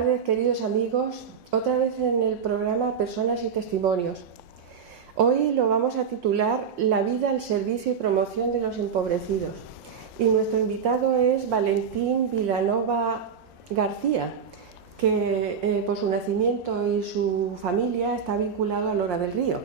tardes, queridos amigos, otra vez en el programa Personas y Testimonios. Hoy lo vamos a titular La vida al servicio y promoción de los empobrecidos. Y nuestro invitado es Valentín Vilanova García, que por su nacimiento y su familia está vinculado a Lora del Río.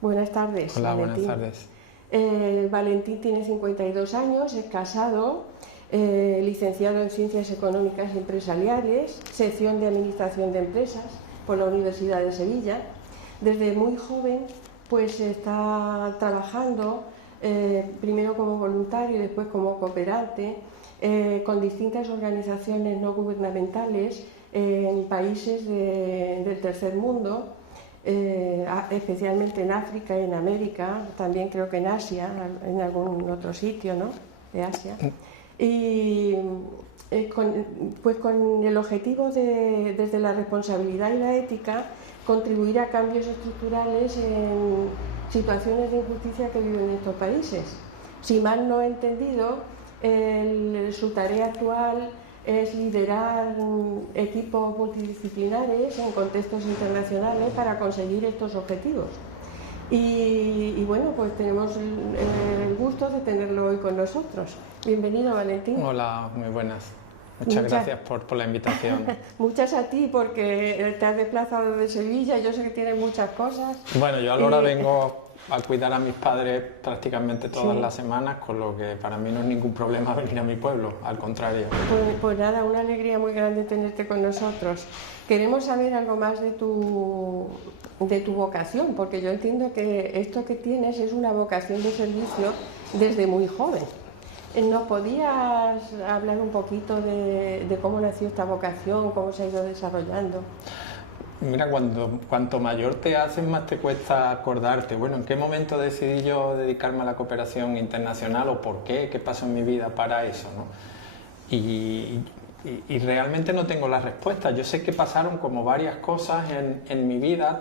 Buenas tardes, Hola, Valentín. buenas tardes. Valentín tiene 52 años, es casado, licenciado en Ciencias Económicas y Empresariales, sección de Administración de Empresas por la Universidad de Sevilla. Desde muy joven pues está trabajando primero como voluntario y después como cooperante con distintas organizaciones no gubernamentales en países del tercer mundo, especialmente en África y en América, también creo que en Asia, en algún otro sitio, ¿no?, de Asia. Y con el objetivo de, desde la responsabilidad y la ética, contribuir a cambios estructurales en situaciones de injusticia que viven estos países. Si mal no he entendido, su tarea actual es liderar equipos multidisciplinares en contextos internacionales para conseguir estos objetivos. Y bueno, pues tenemos el gusto de tenerlo hoy con nosotros. Bienvenido, Valentín. Hola, muy buenas. Muchas gracias por la invitación. Muchas a ti, porque te has desplazado de Sevilla, yo sé que tienes muchas cosas. Bueno, yo ahora vengo a cuidar a mis padres prácticamente todas las semanas, con lo que para mí no es ningún problema venir a mi pueblo, al contrario. Pues nada, una alegría muy grande tenerte con nosotros. Queremos saber algo más de tu vocación, porque yo entiendo que esto que tienes es una vocación de servicio desde muy joven. ¿Nos podías hablar un poquito de cómo nació esta vocación, cómo se ha ido desarrollando? Mira, cuanto mayor te haces, más te cuesta acordarte. Bueno, ¿en qué momento decidí yo dedicarme a la cooperación internacional o por qué? ¿Qué pasó en mi vida para eso, ¿no? Y realmente no tengo la respuesta. Yo sé que pasaron como varias cosas en mi vida,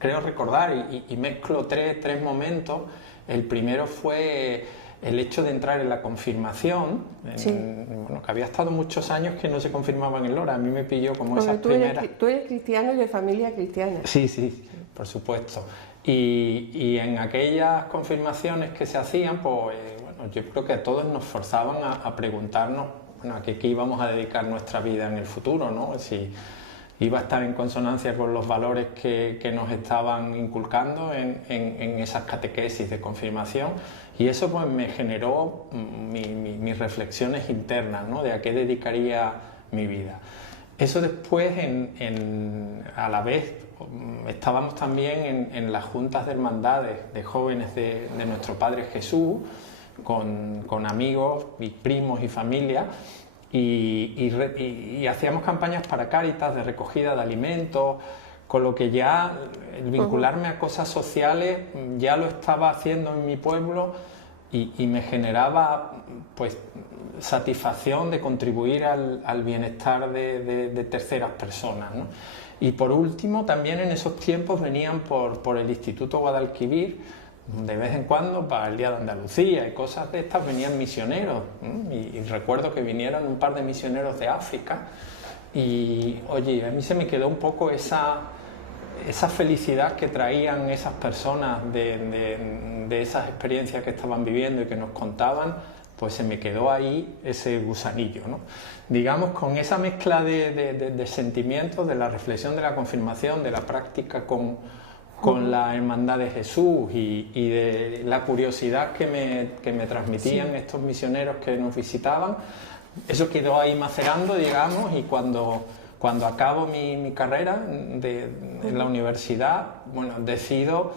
creo recordar, y mezclo tres momentos. El primero fue el hecho de entrar en la confirmación, bueno, que había estado muchos años que no se confirmaban en Lora. A mí me pilló como esas primeras... Tú eres cristiano y de familia cristiana. Sí, por supuesto. Y en aquellas confirmaciones que se hacían, pues bueno, yo creo que a todos nos forzaban a preguntarnos, bueno, a qué íbamos a dedicar nuestra vida en el futuro, ¿no? Si iba a estar en consonancia con los valores que nos estaban inculcando en esas catequesis de confirmación, y eso pues me generó mis reflexiones internas, ¿no?, de a qué dedicaría mi vida. Eso después, a la vez, estábamos también en las juntas de hermandades de jóvenes de nuestro Padre Jesús, con amigos y primos y familia, y hacíamos campañas para Cáritas de recogida de alimentos, con lo que ya el vincularme a cosas sociales ya lo estaba haciendo en mi pueblo y me generaba pues satisfacción de contribuir al bienestar de terceras personas, ¿no? Y por último, también en esos tiempos venían por el Instituto Guadalquivir, de vez en cuando, para el Día de Andalucía y cosas de estas, venían misioneros, y recuerdo que vinieron un par de misioneros de África, y oye, a mí se me quedó un poco esa felicidad que traían esas personas de esas experiencias que estaban viviendo y que nos contaban, pues se me quedó ahí ese gusanillo, ¿no? Digamos, con esa mezcla de sentimientos, de la reflexión de la confirmación, de la práctica con la Hermandad de Jesús y de la curiosidad que me transmitían estos misioneros que nos visitaban, eso quedó ahí macerando, digamos, y cuando acabo mi carrera en la universidad, bueno, decido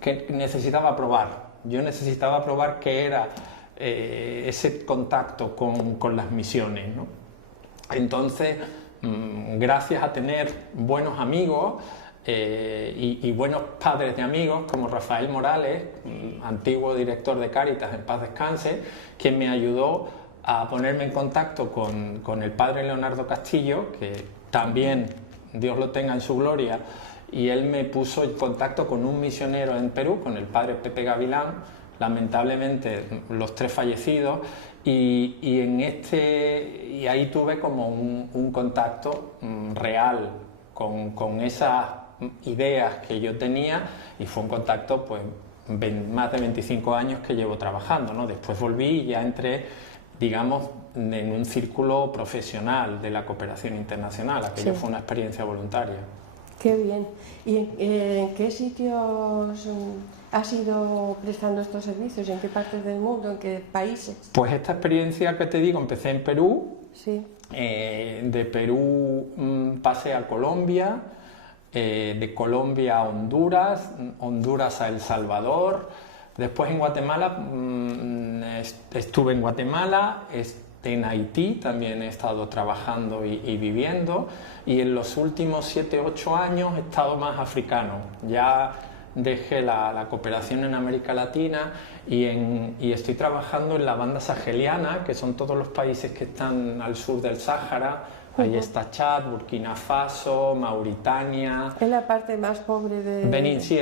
que necesitaba probar. Yo necesitaba probar qué era ese contacto con las misiones, ¿no? Entonces, gracias a tener buenos amigos, y buenos padres de amigos como Rafael Morales, antiguo director de Cáritas, en paz descanse, quien me ayudó a ponerme en contacto con el padre Leonardo Castillo, que también Dios lo tenga en su gloria, y él me puso en contacto con un misionero en Perú, con el padre Pepe Gavilán, lamentablemente los tres fallecidos, y ahí tuve como un contacto real con esas ideas que yo tenía, y fue un contacto pues más de 25 años que llevo trabajando, ¿no? Después volví y ya entré, digamos, en un círculo profesional de la cooperación internacional. Aquello fue una experiencia voluntaria. Qué bien. ¿Y en qué sitios has ido prestando estos servicios? ¿En qué partes del mundo? ¿En qué países? Pues esta experiencia que te digo, empecé en Perú. Sí. De Perú pasé a Colombia, de Colombia a Honduras, Honduras a El Salvador. Después en Guatemala, estuve en Guatemala, en Haití también he estado trabajando y viviendo, y en los últimos 7 u 8 años he estado más africano. Ya dejé la cooperación en América Latina y estoy trabajando en la banda saheliana, que son todos los países que están al sur del Sáhara. Ahí está Chad, Burkina Faso, Mauritania. Es la parte más pobre de... Benín, sí.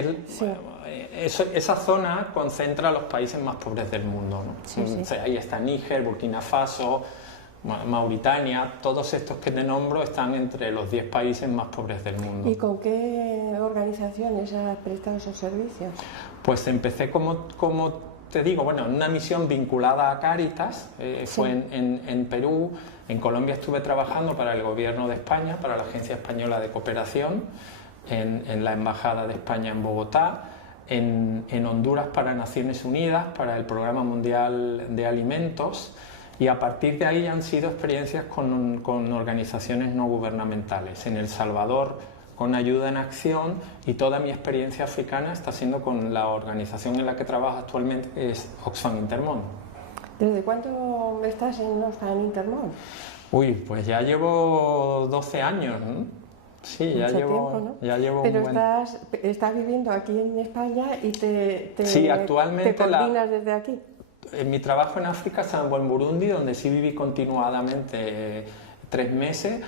Esa zona concentra a los países más pobres del mundo, ¿no? Sí, sí. O sea, ahí está Níger, Burkina Faso, Mauritania. Todos estos que te nombro están entre los 10 países más pobres del mundo. ¿Y con qué organizaciones has prestado esos servicios? Pues empecé como te digo, bueno, en una misión vinculada a Cáritas, fue en Perú. En Colombia estuve trabajando para el Gobierno de España, para la Agencia Española de Cooperación, en la Embajada de España en Bogotá, en Honduras para Naciones Unidas, para el Programa Mundial de Alimentos, y a partir de ahí han sido experiencias con organizaciones no gubernamentales. En El Salvador, con Ayuda en Acción, y toda mi experiencia africana está siendo con la organización en la que trabajo actualmente, que es Oxfam Intermón. ¿Desde cuánto estás en Oxfam Intermón? Uy, pues ya llevo 12 años, ¿no? Sí, ya llevo, tiempo, ¿no? ya llevo Pero un buen... estás viviendo aquí en España y Sí, actualmente te coordinas desde aquí. En mi trabajo en África, salvo en Burundi, donde sí viví continuadamente 3 meses,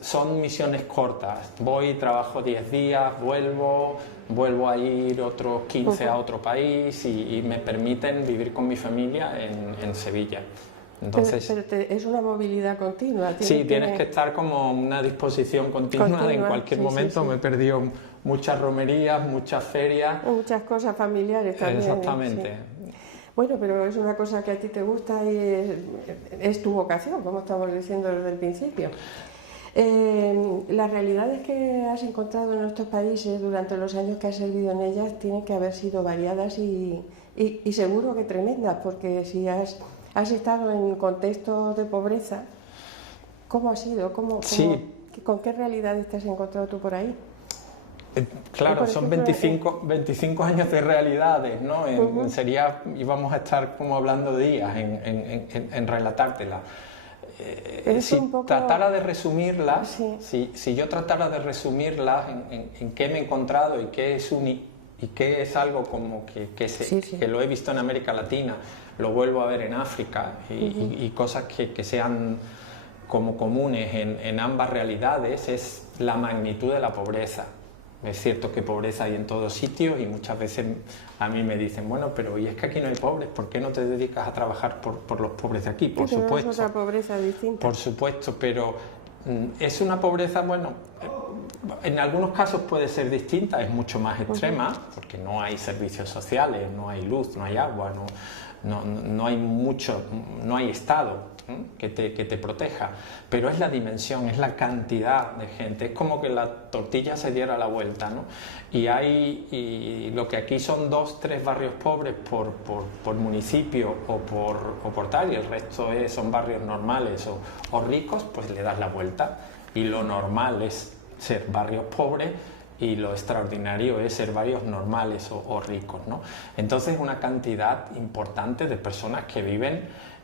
son misiones cortas. Voy, trabajo 10 días, vuelvo a ir otros 15 a otro país y me permiten vivir con mi familia en Sevilla. Entonces, pero es una movilidad continua. Sí, tienes que estar como una disposición continua. En cualquier momento. Me he perdido muchas romerías, muchas ferias. Muchas cosas familiares también. Exactamente. Sí. Bueno, pero es una cosa que a ti te gusta y es tu vocación, como estamos diciendo desde el principio. Las realidades que has encontrado en nuestros países durante los años que has servido en ellas tienen que haber sido variadas y seguro que tremendas, porque si has estado en contextos de pobreza, ¿cómo ha sido? ¿Con qué realidades te has encontrado tú por ahí? Claro, son 25 años de realidades, ¿no? Íbamos a estar como hablando días en relatártela. Si tratara de resumirlas, si yo tratara de resumirlas en qué me he encontrado y qué es algo como que lo he visto en América Latina, lo vuelvo a ver en África y cosas que sean como comunes en ambas realidades, es la magnitud de la pobreza. Es cierto que pobreza hay en todos sitios y muchas veces a mí me dicen, bueno, pero ¿y es que aquí no hay pobres? ¿Por qué no te dedicas a trabajar por los pobres de aquí? Por supuesto. Es otra pobreza distinta. Por supuesto, pero es una pobreza, bueno, en algunos casos puede ser distinta, es mucho más extrema, porque no hay servicios sociales, no hay luz, no hay agua, no hay Estado que te proteja, pero es la dimensión, es la cantidad de gente, es como que la tortilla se diera la vuelta, ¿no? Y lo que aquí son 2, 3 barrios pobres por municipio o por tal, y el resto son barrios normales o ricos, pues le das la vuelta, y lo normal es ser barrios pobres y lo extraordinario es ser barrios normales o ricos, ¿no? Entonces una cantidad importante de personas que viven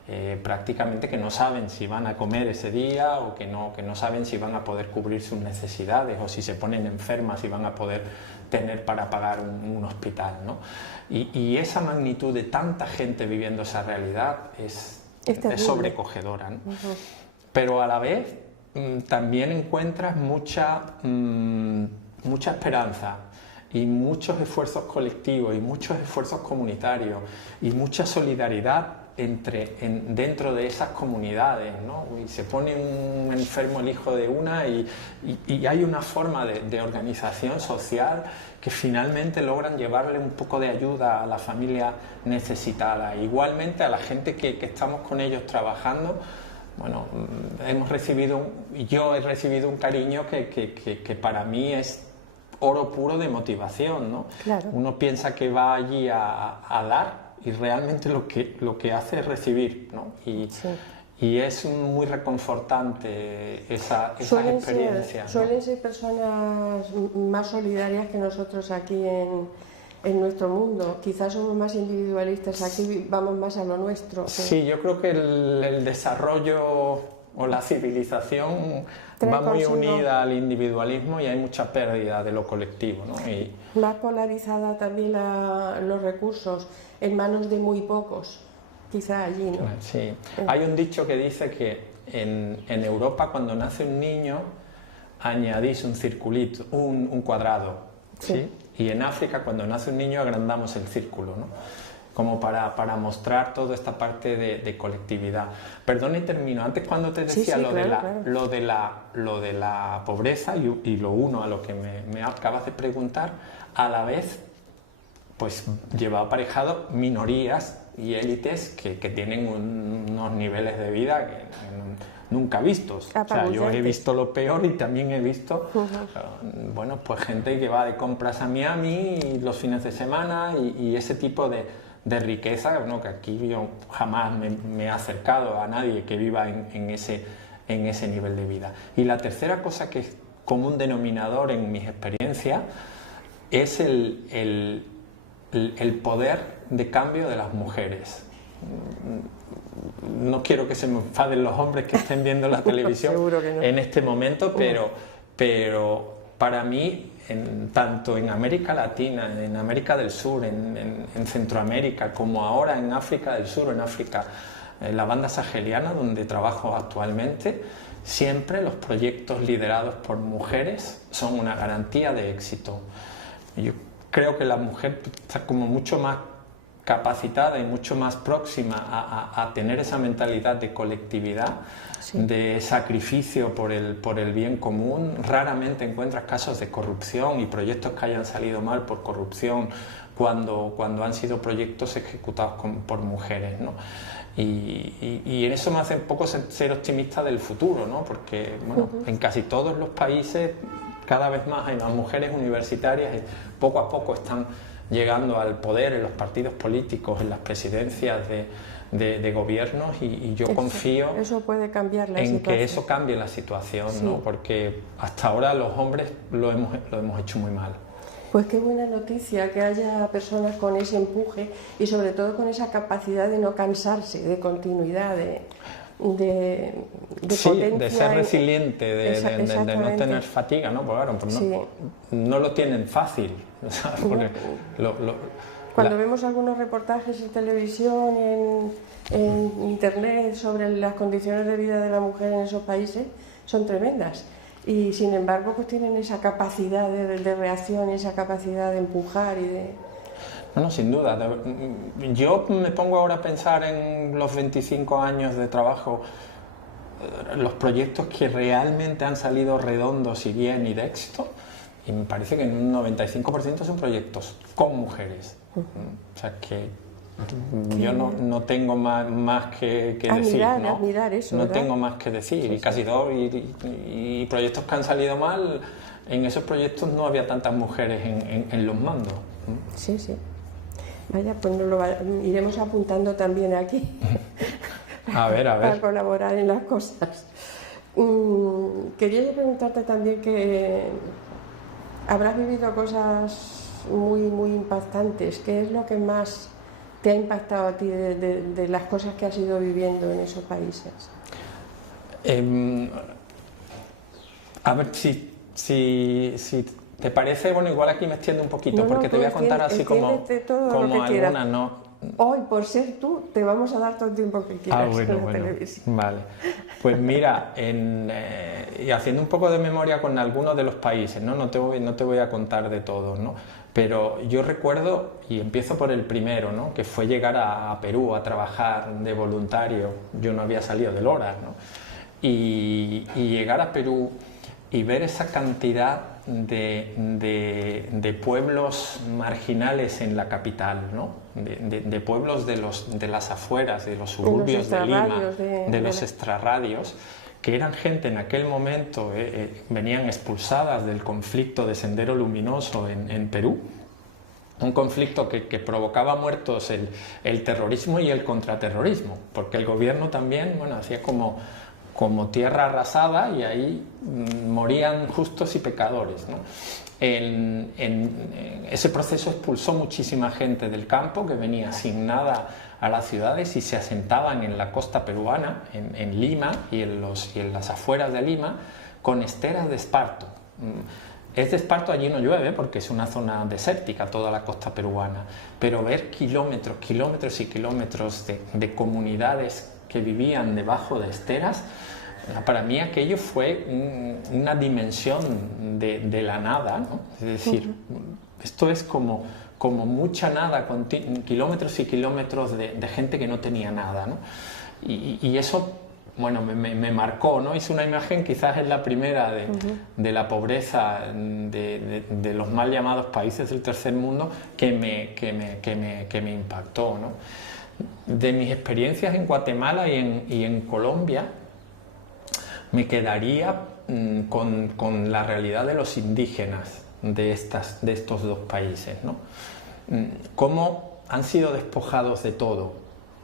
prácticamente que no saben si van a comer ese día o que no saben si van a poder cubrir sus necesidades o si se ponen enfermas si van a poder tener para pagar un hospital, ¿no? Y esa magnitud de tanta gente viviendo esa realidad es sobrecogedora, ¿no? Pero a la vez también encuentras mucha esperanza y muchos esfuerzos colectivos y muchos esfuerzos comunitarios y mucha solidaridad dentro de esas comunidades, ¿no? Y se pone un enfermo el hijo de una y hay una forma de organización social que finalmente logran llevarle un poco de ayuda a la familia necesitada. Igualmente a la gente que estamos con ellos trabajando, bueno, yo he recibido un cariño que para mí es oro puro de motivación, ¿no? Claro. Uno piensa que va allí a dar y realmente lo que hace es recibir, ¿no? Y es muy reconfortante esa experiencia, ¿no? Suelen ser personas más solidarias que nosotros aquí en nuestro mundo. Quizás somos más individualistas, aquí vamos más a lo nuestro. Sí, yo creo que el desarrollo o la civilización va muy unida al individualismo y hay mucha pérdida de lo colectivo, ¿no? Más polarizada también los recursos en manos de muy pocos, quizá allí, ¿no? Sí. Hay un dicho que dice que en Europa cuando nace un niño añadís un circulito, un cuadrado, ¿sí? Y en África cuando nace un niño agrandamos el círculo, ¿no? Como para mostrar toda esta parte de colectividad. Perdona y termino. Antes cuando te decía lo de la pobreza y lo uno a lo que me acabas de preguntar, a la vez pues lleva aparejado minorías y élites que tienen unos niveles de vida que nunca vistos. O sea, yo he visto lo peor y también he visto bueno, pues gente que va de compras a Miami los fines de semana y ese tipo de riqueza, ¿no? Que aquí yo jamás me he acercado a nadie que viva en ese nivel de vida. Y la tercera cosa que es común denominador en mis experiencias es el poder de cambio de las mujeres. No quiero que se me enfaden los hombres que estén viendo la televisión en este momento, pero para mí, tanto en América Latina, en América del Sur, en Centroamérica, como ahora en África del Sur, en la banda saheliana, donde trabajo actualmente, siempre los proyectos liderados por mujeres son una garantía de éxito. Yo creo que la mujer está como mucho más capacitada y mucho más próxima a tener esa mentalidad de colectividad, de sacrificio por el bien común. Raramente encuentras casos de corrupción y proyectos que hayan salido mal por corrupción cuando han sido proyectos ejecutados por mujeres, ¿no? Y en eso me hace un poco ser optimista del futuro, ¿no? Porque bueno, en casi todos los países cada vez más hay más mujeres universitarias y poco a poco están llegando al poder en los partidos políticos, en las presidencias de gobiernos y yo confío eso puede cambiar la en situación. que eso cambie la situación, ¿no? Porque hasta ahora los hombres lo hemos hecho muy mal. Pues qué buena noticia que haya personas con ese empuje y sobre todo con esa capacidad de no cansarse, de continuidad, de potencia, de ser resiliente, de no tener fatiga, ¿no? Porque claro, pues no lo tienen fácil. O sea, cuando vemos algunos reportajes en televisión, en internet sobre las condiciones de vida de la mujer en esos países, son tremendas. Y sin embargo, pues tienen esa capacidad de reacción, esa capacidad de empujar y de... No, sin duda. Yo me pongo ahora a pensar en los 25 años de trabajo, los proyectos que realmente han salido redondos y bien y de éxito, y me parece que en un 95% son proyectos con mujeres. O sea que yo no tengo más que decir, ¿no? Admirar eso, no ¿verdad? Tengo más que decir, y casi todo, y proyectos que han salido mal, en esos proyectos no había tantas mujeres en los mandos. Sí. Vaya, pues iremos apuntando también aquí. A ver. Para colaborar en las cosas. Quería preguntarte también que habrás vivido cosas muy, muy impactantes. ¿Qué es lo que más te ha impactado a ti de las cosas que has ido viviendo en esos países? A ver, si te parece, bueno, igual aquí me extiendo un poquito, porque te voy a contar así como algunas, ¿no? Hoy, por ser tú, te vamos a dar todo el tiempo que quieras en la televisión. Vale. Pues mira, y haciendo un poco de memoria con algunos de los países, ¿no? No te voy a contar de todos, ¿no? Pero yo recuerdo, y empiezo por el primero, ¿no? Que fue llegar a Perú a trabajar de voluntario. Yo no había salido del Oras, ¿no? Y llegar a Perú y ver esa cantidad de pueblos marginales en la capital, ¿no? De pueblos de las afueras, de los suburbios de Lima, de los extrarradios, que eran gente en aquel momento, venían expulsadas del conflicto de Sendero Luminoso en Perú, un conflicto que provocaba muertos el terrorismo y el contraterrorismo, porque el gobierno también, bueno, hacía como tierra arrasada y ahí morían justos y pecadores, ¿no? Ese proceso expulsó muchísima gente del campo que venía asignada a las ciudades y se asentaban en la costa peruana, en Lima y en las afueras de Lima, con esteras de esparto. Es de esparto, allí no llueve porque es una zona desértica toda la costa peruana, pero ver kilómetros y kilómetros de comunidades que vivían debajo de esteras, para mí aquello fue una dimensión de la nada, ¿no? Es decir, esto es como mucha nada, con kilómetros y kilómetros de gente que no tenía nada, ¿no? Y eso, bueno, me marcó, ¿no? Hice una imagen, quizás es la primera de la pobreza de los mal llamados países del tercer mundo que me impactó, ¿no? De mis experiencias en Guatemala y en Colombia, me quedaría con la realidad de los indígenas de estos dos países, ¿no? Cómo han sido despojados de todo,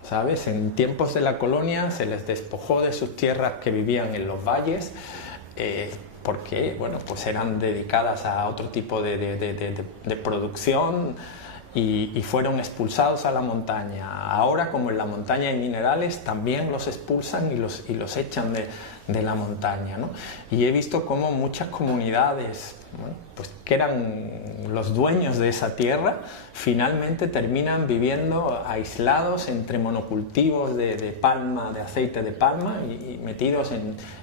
¿sabes? En tiempos de la colonia se les despojó de sus tierras que vivían en los valles, porque, bueno, pues eran dedicadas a otro tipo de producción, y fueron expulsados a la montaña. Ahora, como en la montaña hay minerales, también los expulsan y los echan de la montaña, ¿no? Y he visto cómo muchas comunidades, bueno, pues que eran los dueños de esa tierra, finalmente terminan viviendo aislados entre monocultivos de palma, de aceite de palma, y metidos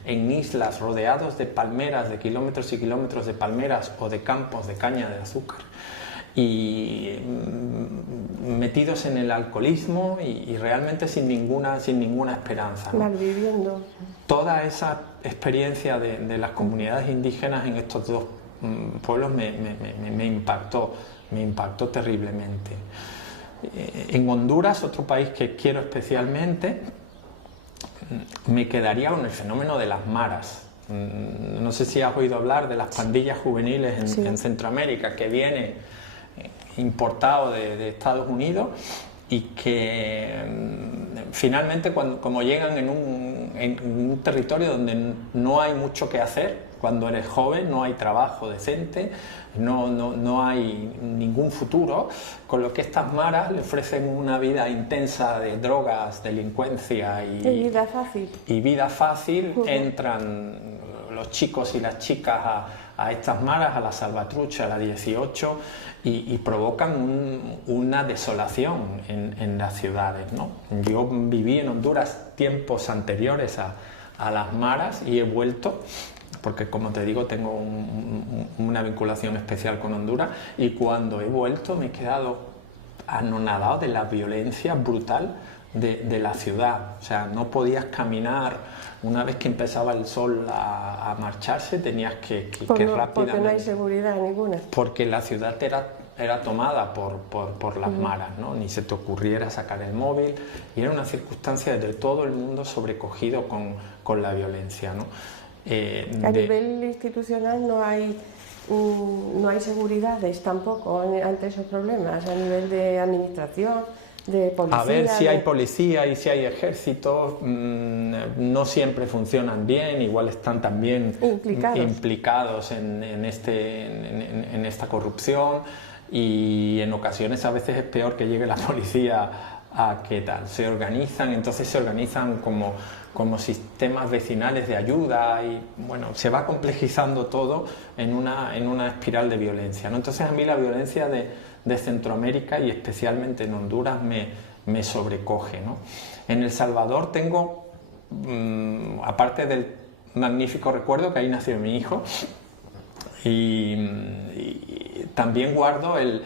en islas rodeados de palmeras, de kilómetros y kilómetros de palmeras o de campos de caña de azúcar, y metidos en el alcoholismo y realmente sin ninguna esperanza, ¿no? Malviviendo. Toda esa experiencia de las comunidades indígenas en estos dos pueblos me impactó terriblemente. En Honduras, otro país que quiero especialmente, me quedaría con el fenómeno de las maras. No sé si has oído hablar de las pandillas juveniles en Centroamérica, que viene importado de Estados Unidos y que finalmente como llegan en un territorio donde no hay mucho que hacer, cuando eres joven no hay trabajo decente, no hay ningún futuro, con lo que estas maras le ofrecen una vida intensa de drogas, delincuencia y vida fácil. Entran los chicos y las chicas a estas maras, a la Salvatrucha, a la 18, y provocan una desolación en las ciudades, ¿no? Yo viví en Honduras tiempos anteriores a las maras y he vuelto, porque como te digo tengo una vinculación especial con Honduras, y cuando he vuelto me he quedado anonadado de la violencia brutal de la ciudad. O sea, no podías caminar. Una vez que empezaba el sol a marcharse, tenías que rápidamente... Porque no hay seguridad ninguna. Porque la ciudad era tomada por las maras, ¿no? Ni se te ocurriera sacar el móvil, y era una circunstancia de todo el mundo sobrecogido con la violencia, ¿no? A nivel institucional no hay seguridades tampoco ante esos problemas, a nivel de administración, de policía. A ver, si hay policía y si hay ejército, no siempre funcionan bien, igual están también implicados en esta corrupción, y en ocasiones a veces es peor que llegue la policía a qué tal. Se organizan como sistemas vecinales de ayuda, y bueno, se va complejizando todo en una espiral de violencia, ¿no? Entonces a mí la violencia de Centroamérica y especialmente en Honduras me sobrecoge, ¿no? En El Salvador tengo aparte del magnífico recuerdo que ahí nació mi hijo, y también guardo el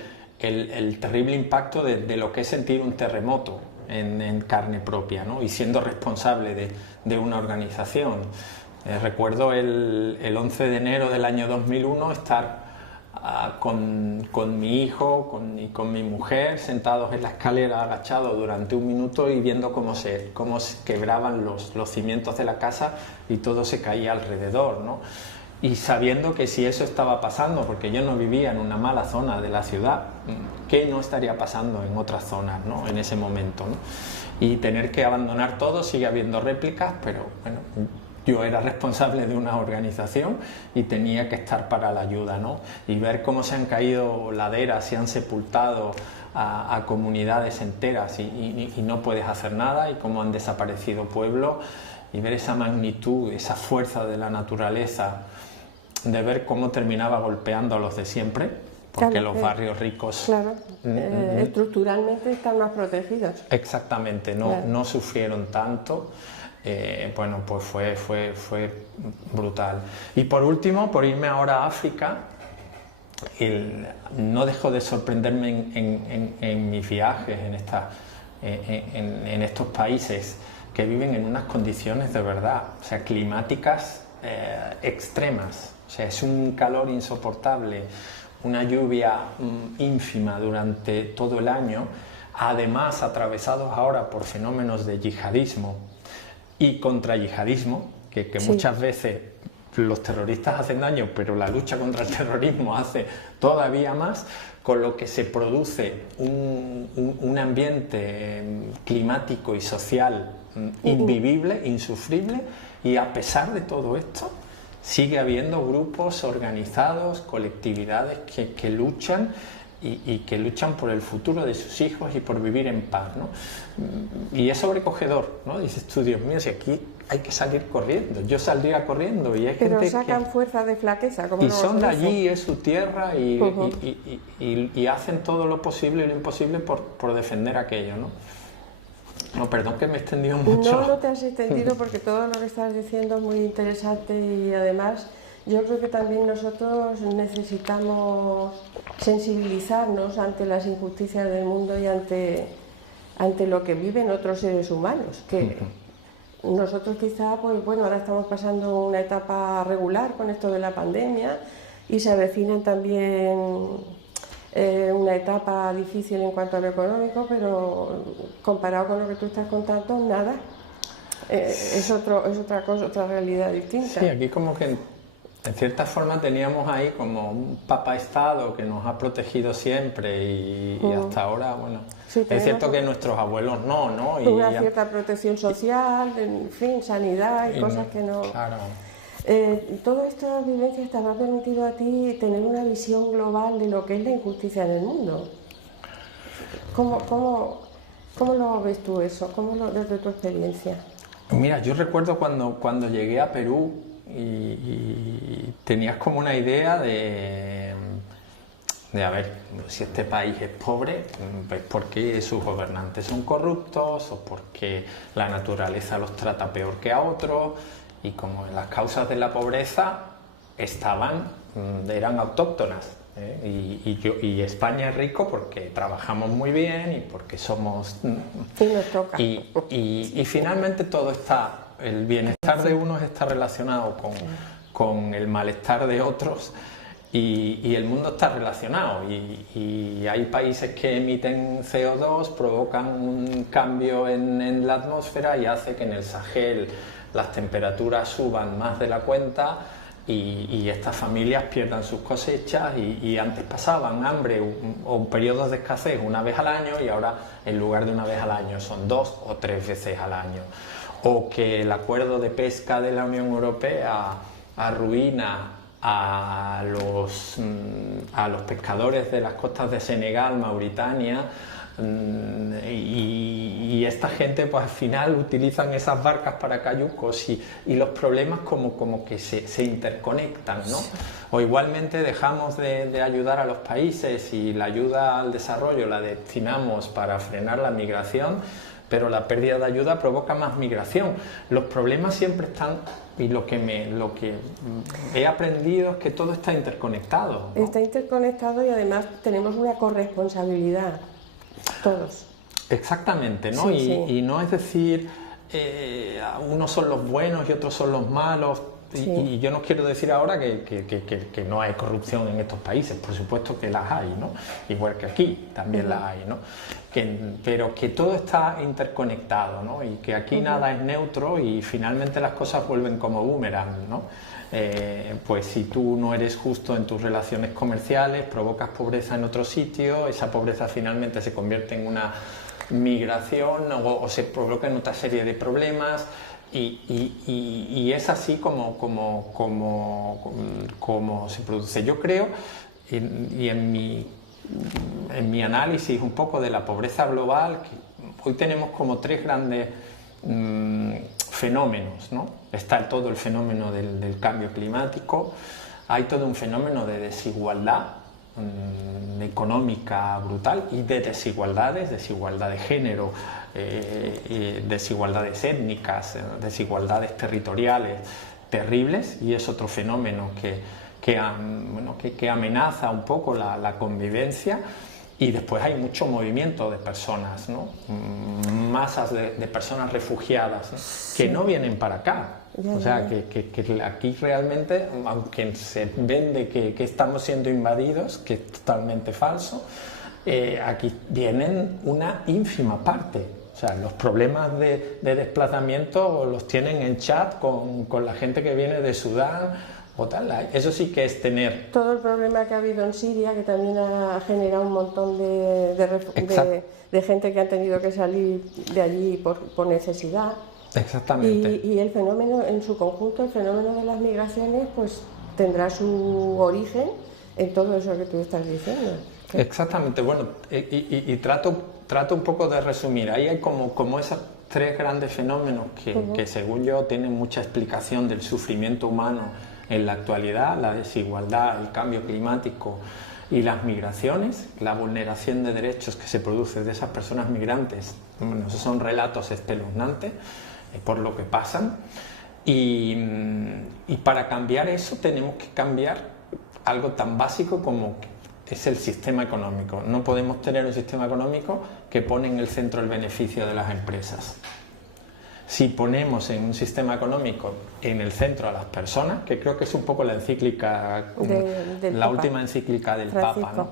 terrible impacto de lo que es sentir un terremoto en carne propia, ¿no? Y siendo responsable de una organización. Recuerdo el 11 de enero del año 2001 estar con mi hijo y con mi mujer sentados en la escalera agachados durante un minuto y viendo cómo se quebraban los cimientos de la casa y todo se caía alrededor, ¿no? Y sabiendo que si eso estaba pasando, porque yo no vivía en una mala zona de la ciudad, ¿qué no estaría pasando en otras zonas, ¿no? En ese momento, ¿no? Y tener que abandonar todo, sigue habiendo réplicas, pero bueno, yo era responsable de una organización y tenía que estar para la ayuda, ¿no? Y ver cómo se han caído laderas y han sepultado a comunidades enteras y no puedes hacer nada, y cómo han desaparecido pueblos, y ver esa magnitud, esa fuerza de la naturaleza, de ver cómo terminaba golpeando a los de siempre, porque claro, los barrios ricos... Claro, estructuralmente están más protegidos. Exactamente, no sufrieron tanto. Bueno, pues fue brutal. Y por último, por irme ahora a África, no dejo de sorprenderme en mis viajes en estos países que viven en unas condiciones de verdad, o sea, climáticas extremas. O sea, es un calor insoportable, una lluvia ínfima durante todo el año, además atravesados ahora por fenómenos de yihadismo y contrayihadismo, que sí, muchas veces los terroristas hacen daño, pero la lucha contra el terrorismo hace todavía más, con lo que se produce un ambiente climático y social invivible, insufrible, y a pesar de todo esto sigue habiendo grupos organizados, colectividades que luchan y que luchan por el futuro de sus hijos y por vivir en paz, ¿no? Y es sobrecogedor, ¿no? Dices tú, Dios mío, si aquí hay que salir corriendo. Yo saldría corriendo y hay pero gente sacan fuerza de flaqueza, como y son de allí, es su tierra, y hacen todo lo posible y lo imposible por defender aquello, ¿no? No, perdón que me he extendido mucho. No te has extendido, porque todo lo que estás diciendo es muy interesante, y además yo creo que también nosotros necesitamos sensibilizarnos ante las injusticias del mundo y ante lo que viven otros seres humanos, que nosotros quizá, pues bueno, ahora estamos pasando una etapa regular con esto de la pandemia y se avecinan también una etapa difícil en cuanto a lo económico, pero comparado con lo que tú estás contando, nada. Es otra cosa, otra realidad distinta. Sí, aquí como que en cierta forma teníamos ahí como un papá-estado que nos ha protegido siempre y hasta ahora, bueno, sí, es cierto que nuestros abuelos no. Y una cierta protección social, en fin, sanidad y cosas que no... Claro. Todas estas vivencias te han permitido a ti tener una visión global de lo que es la injusticia en el mundo. ¿Cómo lo ves tú eso? Desde tu experiencia? Mira, yo recuerdo cuando llegué a Perú y tenías como una idea de a ver, si este país es pobre, pues porque sus gobernantes son corruptos o porque la naturaleza los trata peor que a otros, y como las causas de la pobreza eran autóctonas, y España es rico porque trabajamos muy bien y porque somos... Y nos toca. Y finalmente todo el bienestar de unos está relacionado con el malestar de otros, y el mundo está relacionado, y hay países que emiten CO2, provocan un cambio en la atmósfera y hace que en el Sahel las temperaturas suban más de la cuenta y estas familias pierdan sus cosechas, y antes pasaban hambre o periodos de escasez una vez al año, y ahora en lugar de una vez al año son 2 o 3 veces al año. O que el acuerdo de pesca de la Unión Europea arruina a los pescadores de las costas de Senegal, Mauritania, y esta gente pues al final utilizan esas barcas para cayucos, y los problemas como que se interconectan, ¿no? O igualmente dejamos de ayudar a los países y la ayuda al desarrollo la destinamos para frenar la migración, pero la pérdida de ayuda provoca más migración. Los problemas siempre están, y lo que he aprendido es que todo está interconectado, ¿no? Está interconectado y además tenemos una corresponsabilidad, todos. Exactamente, ¿no? Y no es decir, unos son los buenos y otros son los malos. Y yo no quiero decir ahora que no hay corrupción en estos países, por supuesto que las hay, ¿no? Igual que aquí también las hay, ¿no? Pero que todo está interconectado, ¿no? Y que aquí nada es neutro y finalmente las cosas vuelven como boomerang, ¿no? Pues si tú no eres justo en tus relaciones comerciales, provocas pobreza en otro sitio, esa pobreza finalmente se convierte en una migración o se provoca en otra serie de problemas. Y es así como se produce. Yo creo, y en mi análisis un poco de la pobreza global, que hoy tenemos como tres grandes fenómenos, ¿no? Está todo el fenómeno del cambio climático, hay todo un fenómeno de desigualdad económica brutal y de desigualdades, desigualdad de género, desigualdades étnicas, desigualdades territoriales terribles, y es otro fenómeno que amenaza un poco la convivencia. Y después hay mucho movimiento de personas, ¿no? Masas de personas refugiadas, ¿no? Que no vienen para acá. O sea, que aquí realmente, aunque se vende que estamos siendo invadidos, que es totalmente falso, aquí vienen una ínfima parte. O sea, los problemas de desplazamiento los tienen en chat con la gente que viene de Sudán o tal. Eso sí que es tener... Todo el problema que ha habido en Siria, que también ha generado un montón de gente que ha tenido que salir de allí por necesidad. Exactamente. Y el fenómeno, en su conjunto, el fenómeno de las migraciones, pues tendrá su origen en todo eso que tú estás diciendo. Exactamente. Bueno, y trato un poco de resumir. Ahí hay como esos tres grandes fenómenos que según yo tienen mucha explicación del sufrimiento humano en la actualidad: la desigualdad, el cambio climático y las migraciones, la vulneración de derechos que se produce de esas personas migrantes. Bueno, esos son relatos espeluznantes por lo que pasan, y para cambiar eso tenemos que cambiar algo tan básico como es el sistema económico. No podemos tener un sistema económico que pone en el centro el beneficio de las empresas. Si ponemos en un sistema económico en el centro a las personas, que creo que es un poco la encíclica, la última encíclica del Papa, ¿no?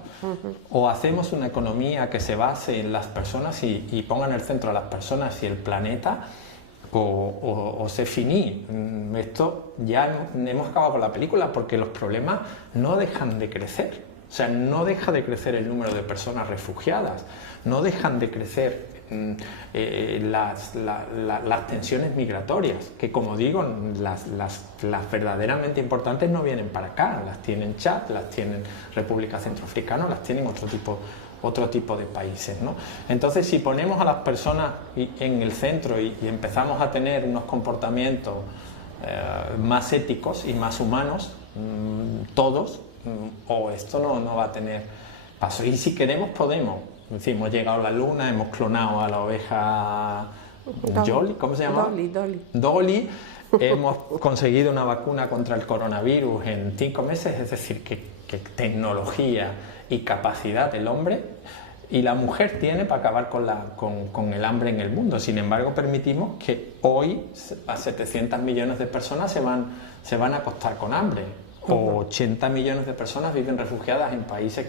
O hacemos una economía que se base en las personas y ponga en el centro a las personas y el planeta, o se finí. Esto ya hemos acabado con la película, porque los problemas no dejan de crecer. O sea, no deja de crecer el número de personas refugiadas, no dejan de crecer las tensiones migratorias, que, como digo, las verdaderamente importantes no vienen para acá, las tienen Chad, las tienen República Centroafricana, las tienen otro tipo de países, ¿no? Entonces, si ponemos a las personas en el centro y empezamos a tener unos comportamientos más éticos y más humanos, todos, o esto no va a tener paso. Y si queremos, podemos. Es decir, hemos llegado a la luna, hemos clonado a la oveja Dolly, ¿cómo se llama? Dolly. Hemos conseguido una vacuna contra el coronavirus en 5 meses, es decir, que tecnología y capacidad del hombre y la mujer tiene para acabar con el hambre en el mundo. Sin embargo, permitimos que hoy a 700 millones de personas se van a acostar con hambre. O 80 millones de personas viven refugiadas en países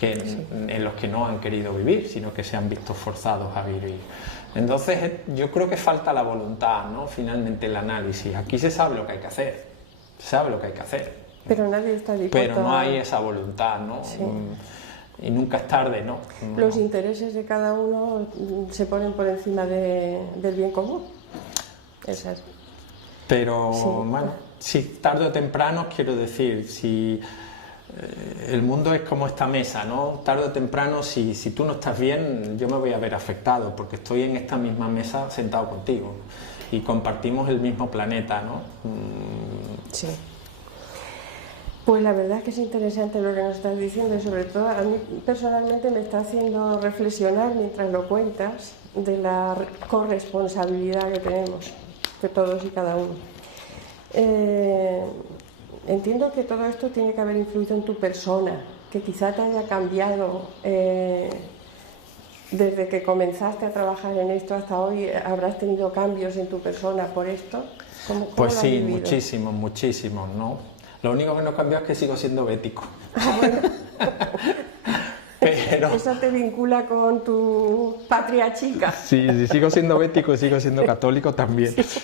en los que no han querido vivir, sino que se han visto forzados a vivir. Entonces, yo creo que falta la voluntad, ¿no? Finalmente, el análisis. Aquí se sabe lo que hay que hacer, pero nadie está dispuesto. Pero no hay esa voluntad, ¿no? Sí. Y nunca es tarde, ¿no? Los intereses de cada uno se ponen por encima del bien común. Esas. Pero, bueno, si tarde o temprano, quiero decir, si el mundo es como esta mesa, ¿no? Tarde o temprano, si tú no estás bien, yo me voy a ver afectado, porque estoy en esta misma mesa sentado contigo y compartimos el mismo planeta, ¿no? Sí. Pues la verdad es que es interesante lo que nos estás diciendo, y sobre todo a mí personalmente me está haciendo reflexionar mientras lo cuentas, de la corresponsabilidad que tenemos, de todos y cada uno. Entiendo que todo esto tiene que haber influido en tu persona, que quizá te haya cambiado desde que comenzaste a trabajar en esto hasta hoy. ¿Habrás tenido cambios en tu persona por esto? ¿Cómo pues lo has sí, vivido? muchísimos, muchísimos, ¿no? Lo único que no cambió es que sigo siendo bético. Pero... Eso te vincula con tu patria chica. Sí, sigo siendo bético y sigo siendo católico también. Sí.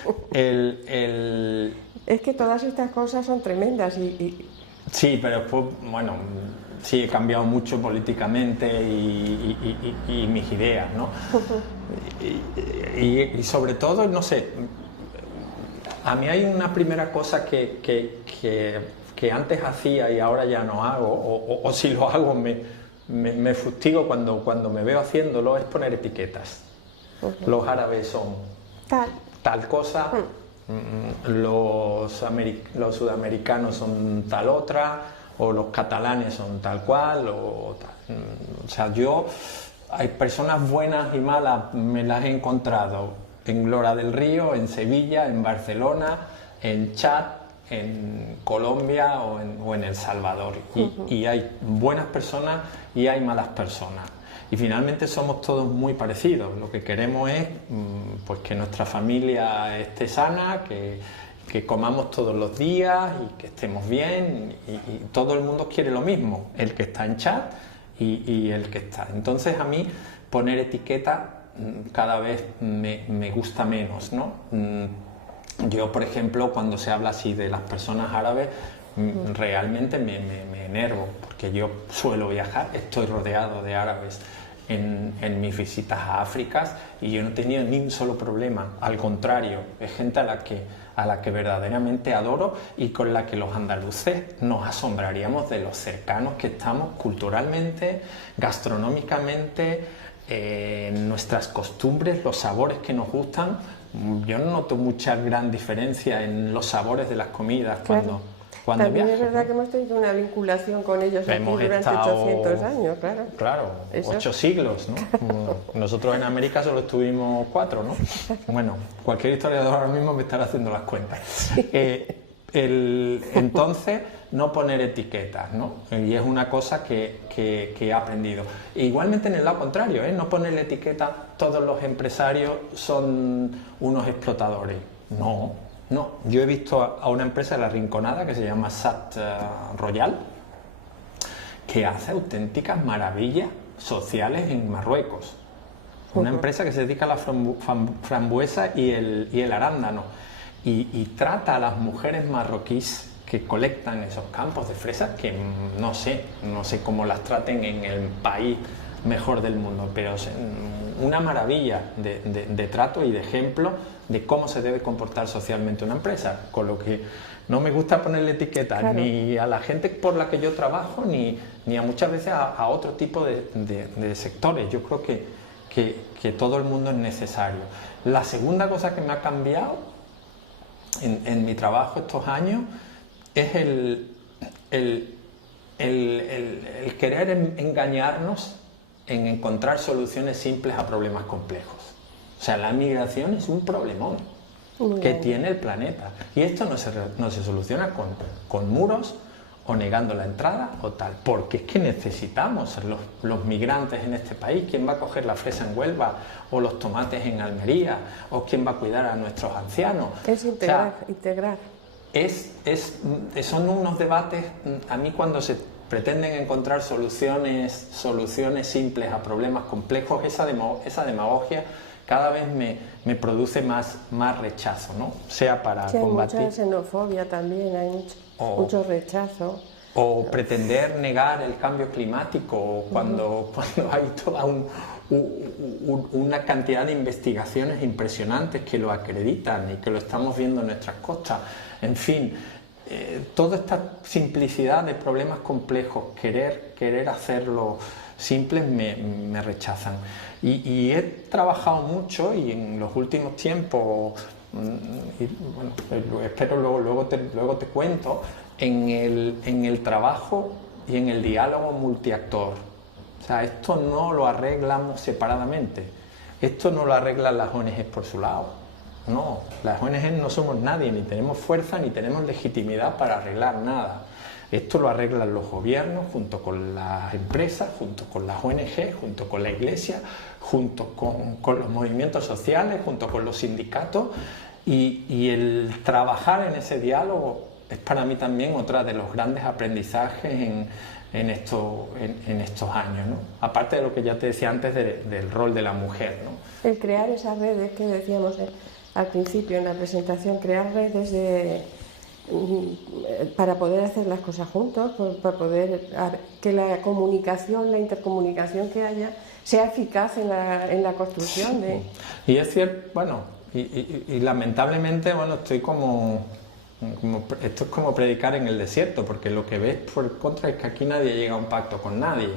Es que todas estas cosas son tremendas Sí, pero después, bueno, sí he cambiado mucho políticamente y mis ideas, ¿no? Y sobre todo, no sé, a mí hay una primera cosa que antes hacía y ahora ya no hago, o si lo hago me fustigo cuando me veo haciéndolo, es poner etiquetas. Los árabes son tal cosa, los sudamericanos son tal otra, o los catalanes son tal cual, o sea, hay personas buenas y malas, me las he encontrado en Lora del Río, en Sevilla, en Barcelona, en Chad, en Colombia o en El Salvador. Y hay buenas personas y hay malas personas. Y finalmente somos todos muy parecidos. Lo que queremos es pues que nuestra familia esté sana, que comamos todos los días y que estemos bien. Y todo el mundo quiere lo mismo, el que está en chat y el que está. Entonces a mí poner etiqueta cada vez me gusta menos, ¿no? Yo, por ejemplo, cuando se habla así de las personas árabes, realmente me enervo, porque yo suelo viajar, estoy rodeado de árabes en mis visitas a África y yo no he tenido ni un solo problema, al contrario, es gente a la que verdaderamente adoro y con la que los andaluces nos asombraríamos de los cercanos que estamos culturalmente, gastronómicamente, nuestras costumbres, los sabores que nos gustan. Yo no noto mucha gran diferencia en los sabores de las comidas cuando también viajo, es verdad ¿no? que hemos tenido una vinculación con ellos aquí durante 800 años, claro. Claro, 8 siglos, ¿no? Nosotros en América solo estuvimos 4, ¿no? Bueno, cualquier historiador ahora mismo me estará haciendo las cuentas. Entonces, no poner etiquetas, ¿no? Y es una cosa que he aprendido. E igualmente en el lado contrario, no ponerle etiqueta, todos los empresarios son unos explotadores. No. Yo he visto a una empresa de La Rinconada que se llama Sat Royal, que hace auténticas maravillas sociales en Marruecos. Una empresa que se dedica a la frambuesa y el arándano. Y trata a las mujeres marroquíes que colectan esos campos de fresas, que no sé cómo las traten en el país mejor del mundo, pero es una maravilla de trato y de ejemplo de cómo se debe comportar socialmente una empresa, con lo que no me gusta ponerle etiquetas, claro, ni a la gente por la que yo trabajo, ni a muchas veces a otro tipo de sectores. Yo creo que todo el mundo es necesario. La segunda cosa que me ha cambiado en mi trabajo estos años es el querer engañarnos en encontrar soluciones simples a problemas complejos. O sea, la migración es un problemón que tiene el planeta. Y esto no se soluciona con muros o negando la entrada o tal. Porque es que necesitamos los migrantes en este país. ¿Quién va a coger la fresa en Huelva o los tomates en Almería? ¿O quién va a cuidar a nuestros ancianos? Es integrar. Son unos debates, a mí cuando se pretenden encontrar soluciones simples a problemas complejos, esa demagogia cada vez me produce más rechazo, ¿no? Sea para combatir... Hay mucha xenofobia también, hay mucho rechazo. O pretender negar el cambio climático cuando hay toda una cantidad de investigaciones impresionantes que lo acreditan y que lo estamos viendo en nuestras costas. En fin, toda esta simplicidad de problemas complejos, querer hacerlo simples, me rechazan. Y he trabajado mucho y en los últimos tiempos, y bueno, espero luego te cuento, en el trabajo y en el diálogo multiactor. O sea, esto no lo arreglamos separadamente. Esto no lo arreglan las ONGs por su lado. No, las ONGs no somos nadie, ni tenemos fuerza, ni tenemos legitimidad para arreglar nada. Esto lo arreglan los gobiernos, junto con las empresas, junto con las ONG, junto con la Iglesia, junto con los movimientos sociales, junto con los sindicatos, y el trabajar en ese diálogo es para mí también otro de los grandes aprendizajes en estos años, ¿no? Aparte de lo que ya te decía antes del rol de la mujer, ¿no? El crear esas redes que decíamos al principio en la presentación, crear redes para poder hacer las cosas juntos, para poder que la comunicación, la intercomunicación que haya sea eficaz en la construcción de... Y es cierto, bueno, y lamentablemente, bueno, esto es como predicar en el desierto, porque lo que ves por contra es que aquí nadie llega a un pacto con nadie,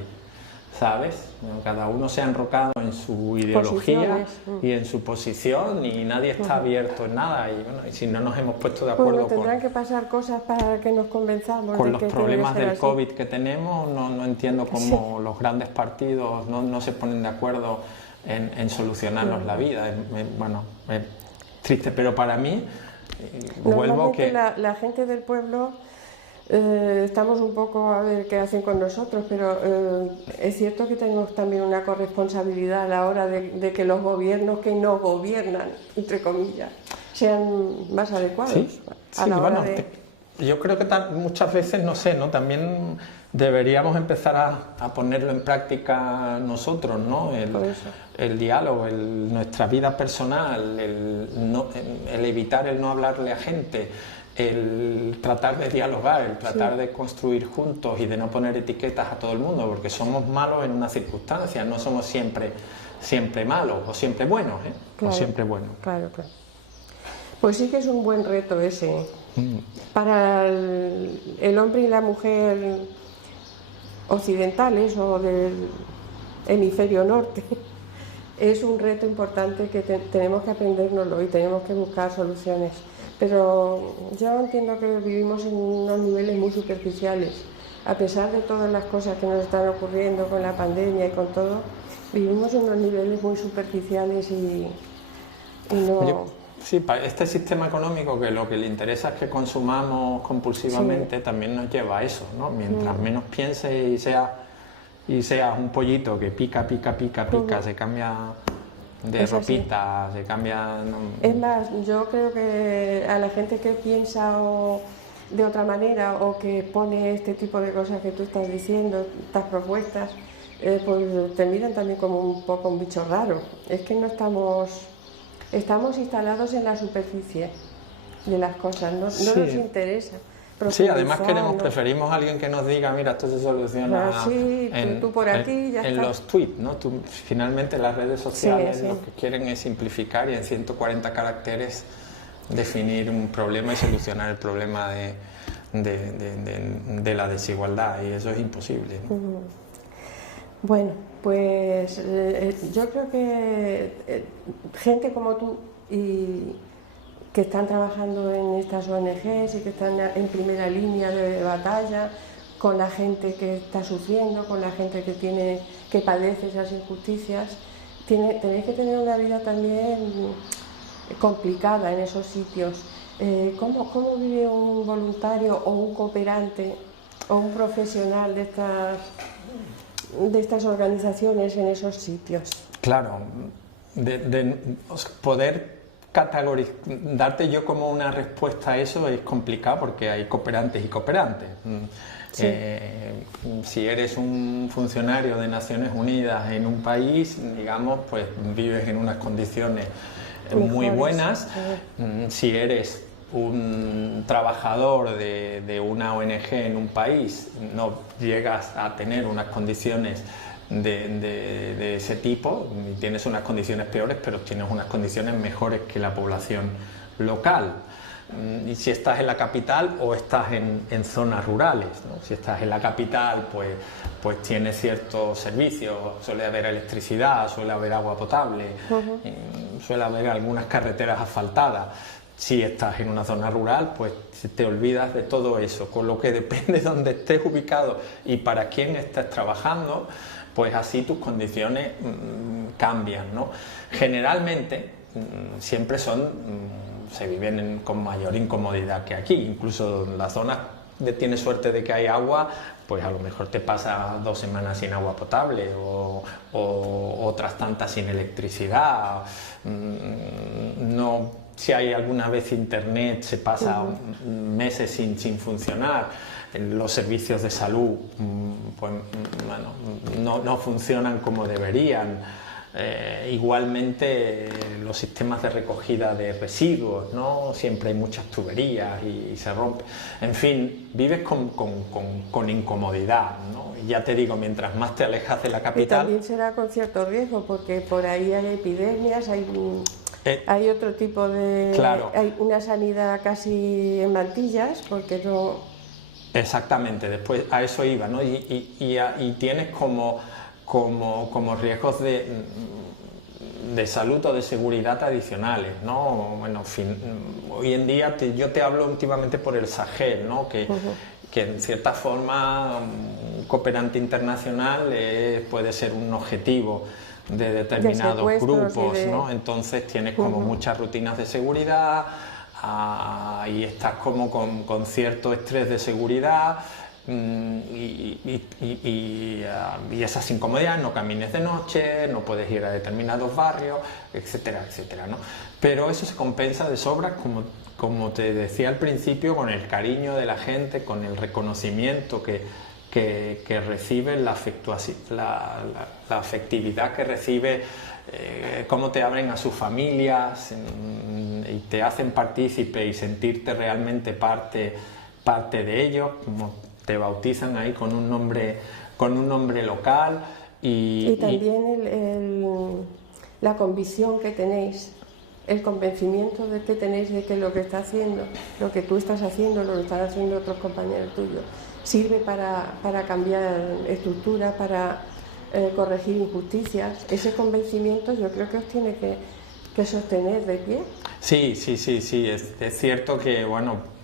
¿sabes? Cada uno se ha enrocado en su ideología y en su posición, y nadie está abierto en nada, y bueno, y si no nos hemos puesto de acuerdo tendrán que pasar cosas para que nos convenzamos con de los que problemas tiene que ser del así. COVID que tenemos. No entiendo cómo los grandes partidos no se ponen de acuerdo en solucionarnos la vida. Bueno, es triste, pero para mí vuelvo que la gente del pueblo estamos un poco a ver qué hacen con nosotros, pero es cierto que tenemos también una corresponsabilidad a la hora de que los gobiernos que no gobiernan, entre comillas, sean más adecuados. Sí, a la hora yo creo que muchas veces, no sé, ¿no? También deberíamos empezar a ponerlo en práctica nosotros, ¿no? El diálogo, nuestra vida personal, el evitar el no hablarle a gente, el tratar de dialogar, el tratar de construir juntos y de no poner etiquetas a todo el mundo, porque somos malos en una circunstancia, no somos siempre malos o siempre buenos, ¿eh? Claro, o siempre buenos. Claro. Pues sí que es un buen reto ese. Para el hombre y la mujer occidentales o del hemisferio norte, es un reto importante que tenemos que aprendérnoslo y tenemos que buscar soluciones. Pero yo entiendo que vivimos en unos niveles muy superficiales. A pesar de todas las cosas que nos están ocurriendo con la pandemia y con todo, vivimos en unos niveles muy superficiales y no... Sí, para este sistema económico, que lo que le interesa es que consumamos compulsivamente, también nos lleva a eso, ¿no? Mientras menos pienses y seas un pollito que pica, se cambia de ropita, se cambia... Es más, yo creo que a la gente que piensa de otra manera o que pone este tipo de cosas que tú estás diciendo, estas propuestas, pues te miran también como un poco un bicho raro. Es que no estamos instalados en la superficie de las cosas, no nos interesa. Sí, además preferimos a alguien que nos diga, mira, esto se soluciona tú por aquí, ya en está. los tweets, ¿no? Finalmente las redes sociales lo que quieren es simplificar y en 140 caracteres definir un problema y solucionar el problema de la desigualdad, y eso es imposible, ¿no? Bueno, pues yo creo que gente como tú y que están trabajando en estas ONGs y que están en primera línea de batalla con la gente que está sufriendo, con la gente que padece esas injusticias, tenéis que tener una vida también complicada en esos sitios. ¿Cómo vive un voluntario o un cooperante o un profesional de estas organizaciones en esos sitios? Claro, poder darte yo como una respuesta a eso es complicado, porque hay cooperantes y cooperantes. Sí. Si eres un funcionario de Naciones Unidas en un país, digamos, pues vives en unas condiciones muy buenas. Si eres un trabajador de una ONG en un país, no llegas a tener unas condiciones de ese tipo, tienes unas condiciones peores, pero tienes unas condiciones mejores que la población local. Y si estás en la capital o estás en zonas rurales, ¿no? Si estás en la capital, pues tienes ciertos servicios, suele haber electricidad, suele haber agua potable, suele haber algunas carreteras asfaltadas. Si estás en una zona rural, pues te olvidas de todo eso, con lo que depende de dónde estés ubicado y para quién estés trabajando, pues así tus condiciones cambian, ¿no? Generalmente siempre se viven con mayor incomodidad que aquí, incluso en las zonas donde tienes suerte de que hay agua, pues a lo mejor te pasa 2 semanas sin agua potable o otras tantas sin electricidad. No, si hay alguna vez internet se pasa meses sin funcionar. Los servicios de salud pues, bueno, no funcionan como deberían. Igualmente los sistemas de recogida de residuos, ¿no? Siempre hay muchas tuberías y se rompe. En fin, vives con incomodidad, ¿no? Y ya te digo, mientras más te alejas de la capital... Y también será con cierto riesgo, porque por ahí hay epidemias, hay otro tipo de... Claro. Hay una sanidad casi en mantillas, porque no... Exactamente, después a eso iba, ¿no? Y tienes como riesgos de salud o de seguridad adicionales, ¿no? Bueno, en fin, hoy en día yo te hablo últimamente por el Sahel, ¿no? Que en cierta forma un cooperante internacional puede ser un objetivo de determinados grupos, ¿no? Entonces tienes como muchas rutinas de seguridad y estás como con cierto estrés de seguridad. Y esas incomodidades, no camines de noche, no puedes ir a determinados barrios, etcétera, etcétera, ¿no? Pero eso se compensa de sobra, como te decía al principio, con el cariño de la gente, con el reconocimiento que recibe, la afectividad que recibe, cómo te abren a sus familias y te hacen partícipe y sentirte realmente parte de ellos, como te bautizan ahí con un nombre local y también la convicción que tenéis, el convencimiento que tenéis de que lo que está haciendo, lo que tú estás haciendo, lo que están haciendo otros compañeros tuyos, sirve para cambiar estructuras, para corregir injusticias. Ese convencimiento yo creo que os tiene que sostener de pie. Sí, es cierto que, bueno,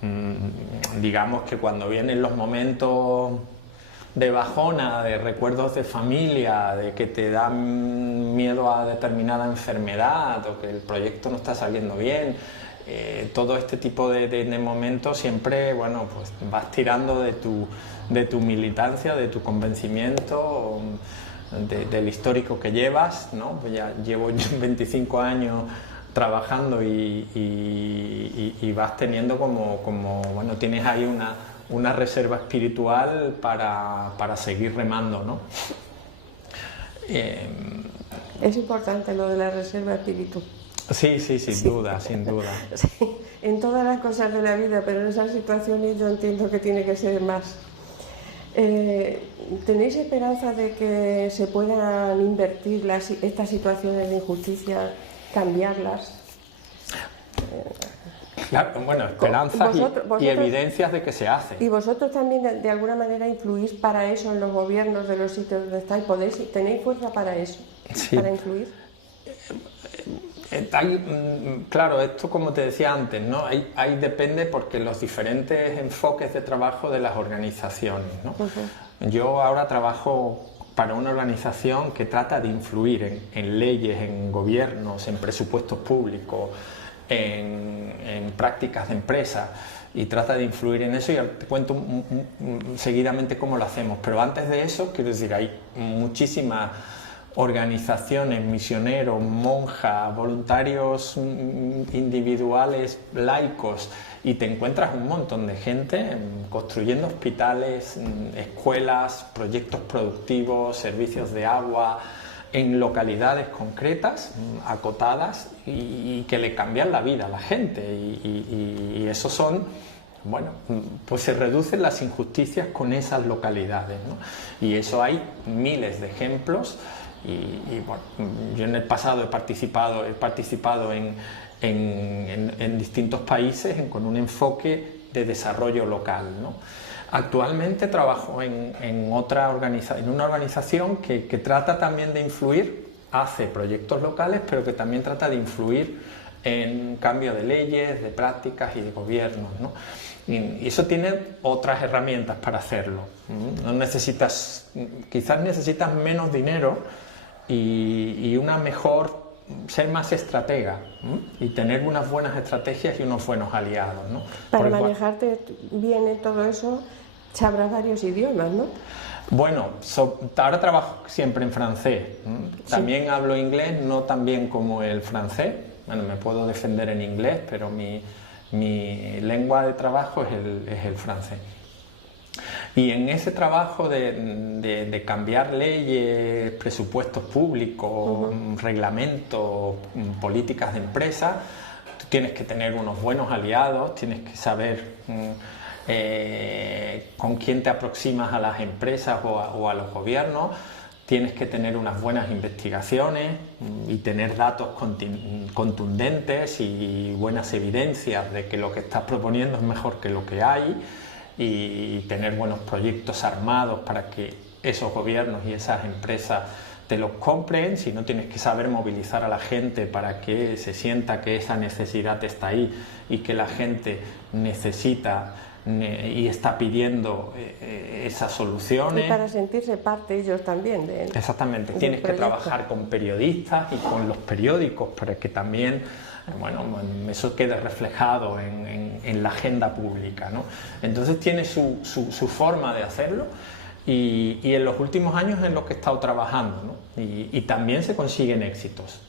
digamos que cuando vienen los momentos de bajona, de recuerdos de familia, de que te dan miedo a determinada enfermedad o que el proyecto no está saliendo bien, todo este tipo de momentos siempre, bueno, pues vas tirando de tu militancia, de tu convencimiento, del histórico que llevas, ¿no? Pues ya llevo 25 años trabajando y vas teniendo como bueno, tienes ahí una reserva espiritual para seguir remando, ¿no? Es importante lo de la reserva espiritual. Sí, sin duda. Sí, en todas las cosas de la vida, pero en esas situaciones yo entiendo que tiene que ser más. ¿Tenéis esperanza de que se puedan invertir estas situaciones de injusticia, cambiarlas? Claro, bueno, esperanzas y evidencias de que se hace. Y vosotros también de alguna manera influís para eso en los gobiernos de los sitios donde estáis. ¿Tenéis fuerza para eso? Sí. ¿Para influir? Claro, esto como te decía antes, ¿no? Ahí depende porque los diferentes enfoques de trabajo de las organizaciones, ¿no? Yo ahora trabajo para una organización que trata de influir en leyes, en gobiernos, en presupuestos públicos, en prácticas de empresas, y trata de influir en eso, y te cuento seguidamente cómo lo hacemos. Pero antes de eso, quiero decir, hay muchísimas organizaciones, misioneros, monjas, voluntarios individuales, laicos, y te encuentras un montón de gente construyendo hospitales, escuelas, proyectos productivos, servicios de agua, en localidades concretas, acotadas, y que le cambian la vida a la gente, y eso son, bueno, pues se reducen las injusticias con esas localidades, ¿no? Y eso hay miles de ejemplos. Y bueno, yo en el pasado he participado en distintos países con un enfoque de desarrollo local, ¿no? Actualmente trabajo en una organización que trata también de influir, hace proyectos locales, pero que también trata de influir en cambio de leyes, de prácticas y de gobiernos, ¿no? Y eso tiene otras herramientas para hacerlo. No necesitas, quizás necesitas menos dinero y una mejor, ser más estratega, y tener unas buenas estrategias y unos buenos aliados, ¿no? Para manejarte bien en todo eso, sabrás varios idiomas, ¿no? Bueno, ahora trabajo siempre en francés. También hablo inglés, no tan bien como el francés. Bueno, me puedo defender en inglés, pero mi lengua de trabajo es el francés. Y en ese trabajo de cambiar leyes, presupuestos públicos, reglamentos, políticas de empresa, tú tienes que tener unos buenos aliados, tienes que saber con quién te aproximas a las empresas o a los gobiernos, tienes que tener unas buenas investigaciones y tener datos contundentes y buenas evidencias de que lo que estás proponiendo es mejor que lo que hay, y tener buenos proyectos armados para que esos gobiernos y esas empresas te los compren. Si no, tienes que saber movilizar a la gente para que se sienta que esa necesidad está ahí y que la gente necesita y está pidiendo esas soluciones. Y para sentirse parte ellos también de... Exactamente, tienes que trabajar con periodistas y con los periódicos para que también, bueno, eso quede reflejado en la agenda pública, ¿no? Entonces tiene su forma de hacerlo, y en los últimos años es lo que he estado trabajando, ¿no? Y también se consiguen éxitos,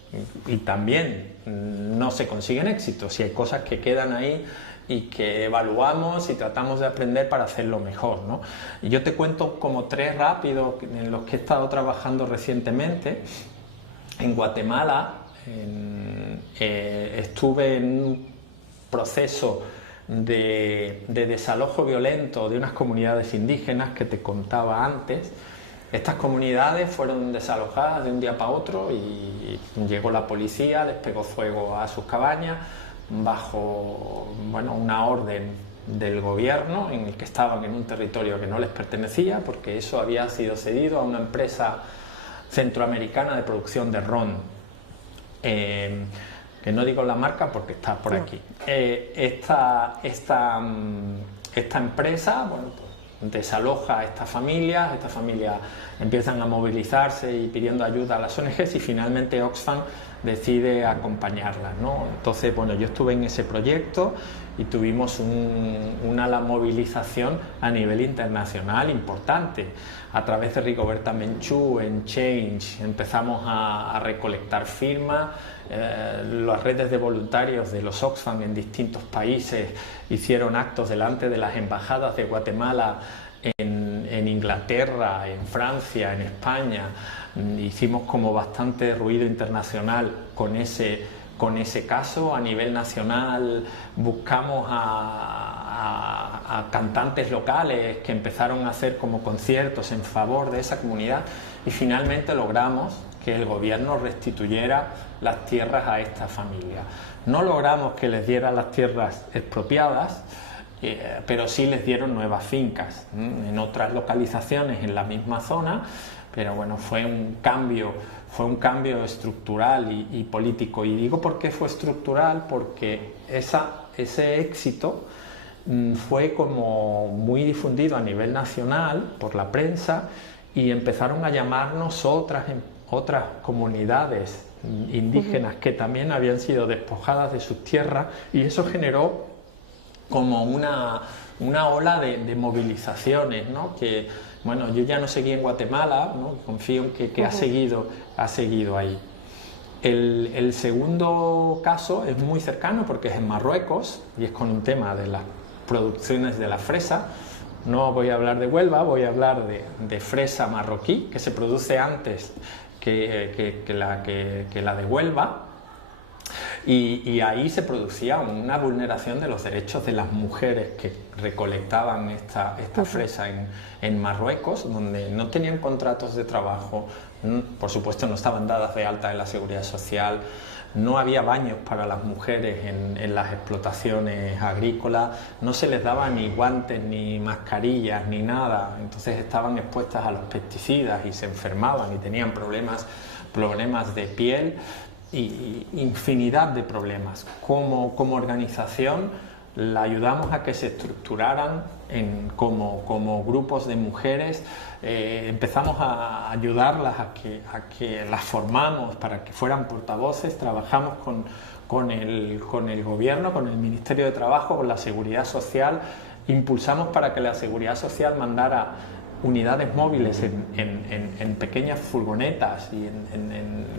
y también no se consiguen éxitos, y hay cosas que quedan ahí y que evaluamos y tratamos de aprender para hacerlo mejor, ¿no? Y yo te cuento como 3 rápidos en los que he estado trabajando recientemente. En Guatemala estuve en un proceso de desalojo violento de unas comunidades indígenas que te contaba antes. Estas comunidades fueron desalojadas de un día para otro y llegó la policía, les pegó fuego a sus cabañas bajo, bueno, una orden del gobierno en el que estaban en un territorio que no les pertenecía, porque eso había sido cedido a una empresa centroamericana de producción de ron, que no digo la marca porque está por aquí. Esta empresa, bueno, pues, desaloja a estas familias empiezan a movilizarse y pidiendo ayuda a las ONGs, y finalmente Oxfam decide acompañarlas, ¿no? Entonces, bueno, yo estuve en ese proyecto y tuvimos una movilización a nivel internacional importante. A través de Rigoberta Menchú en Change empezamos a recolectar firmas. Las redes de voluntarios de los Oxfam en distintos países hicieron actos delante de las embajadas de Guatemala en Inglaterra, en Francia, en España. Hicimos como bastante ruido internacional con ese caso. A nivel nacional buscamos a cantantes locales que empezaron a hacer como conciertos en favor de esa comunidad, y finalmente logramos que el gobierno restituyera las tierras a esta familia. No logramos que les diera las tierras expropiadas, pero sí les dieron nuevas fincas en otras localizaciones en la misma zona. Pero bueno, fue un cambio estructural y político. Y digo por qué fue estructural, porque ese éxito fue como muy difundido a nivel nacional por la prensa, y empezaron a llamarnos otras comunidades indígenas que también habían sido despojadas de sus tierras, y eso generó como una ola de movilizaciones, ¿no? Que, bueno, yo ya no seguí en Guatemala, ¿no? Confío en que ha seguido ahí. El segundo caso es muy cercano porque es en Marruecos y es con un tema de las producciones de la fresa. No voy a hablar de Huelva, voy a hablar de fresa marroquí, que se produce antes que la de Huelva. Y ahí se producía una vulneración de los derechos de las mujeres que recolectaban esta fresa en Marruecos, donde no tenían contratos de trabajo, por supuesto no estaban dadas de alta en la seguridad social, no había baños para las mujeres en las explotaciones agrícolas, no se les daba ni guantes, ni mascarillas, ni nada. Entonces estaban expuestas a los pesticidas y se enfermaban y tenían problemas de piel. y infinidad de problemas. Como organización la ayudamos a que se estructuraran como grupos de mujeres, empezamos a ayudarlas a que las formamos para que fueran portavoces, trabajamos con el gobierno, con el Ministerio de Trabajo, con la Seguridad Social, impulsamos para que la Seguridad Social mandara unidades móviles en pequeñas furgonetas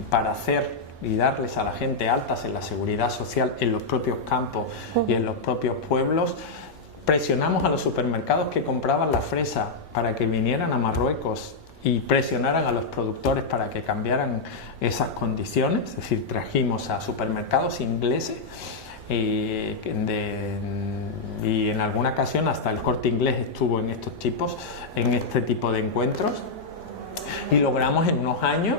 para hacer y darles a la gente altas en la seguridad social en los propios campos y en los propios pueblos. Presionamos a los supermercados que compraban la fresa para que vinieran a Marruecos y presionaran a los productores para que cambiaran esas condiciones, es decir, trajimos a supermercados ingleses y en alguna ocasión hasta el Corte Inglés estuvo en este tipo de encuentros, y logramos en unos años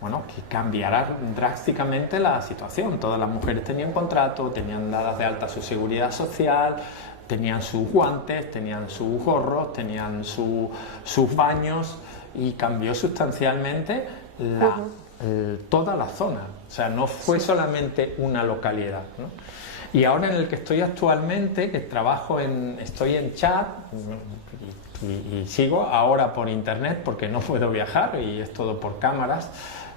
que cambiara drásticamente la situación. Todas las mujeres tenían contrato, tenían dadas de alta su seguridad social, tenían sus guantes, tenían sus gorros, tenían sus baños, y cambió sustancialmente toda la zona. O sea, no fue solamente una localidad, ¿no? Y ahora en el que estoy actualmente, que estoy en Chad y sigo ahora por internet porque no puedo viajar y es todo por cámaras,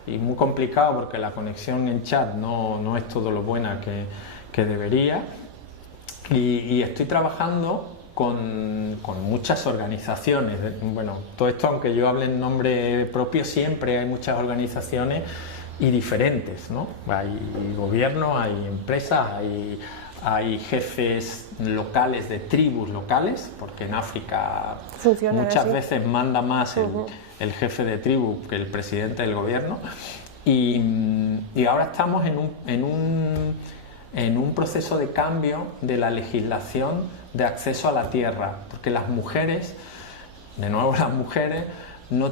y muy complicado porque la conexión en Chad no es todo lo buena que debería, y estoy trabajando con muchas organizaciones. Bueno, todo esto, aunque yo hable en nombre propio, siempre hay muchas organizaciones y diferentes, ¿no? Hay gobierno, hay empresas, hay jefes locales de tribus locales, porque en África muchas veces manda más el jefe de tribu que el presidente del gobierno, y ahora estamos en un proceso de cambio de la legislación de acceso a la tierra, porque las mujeres no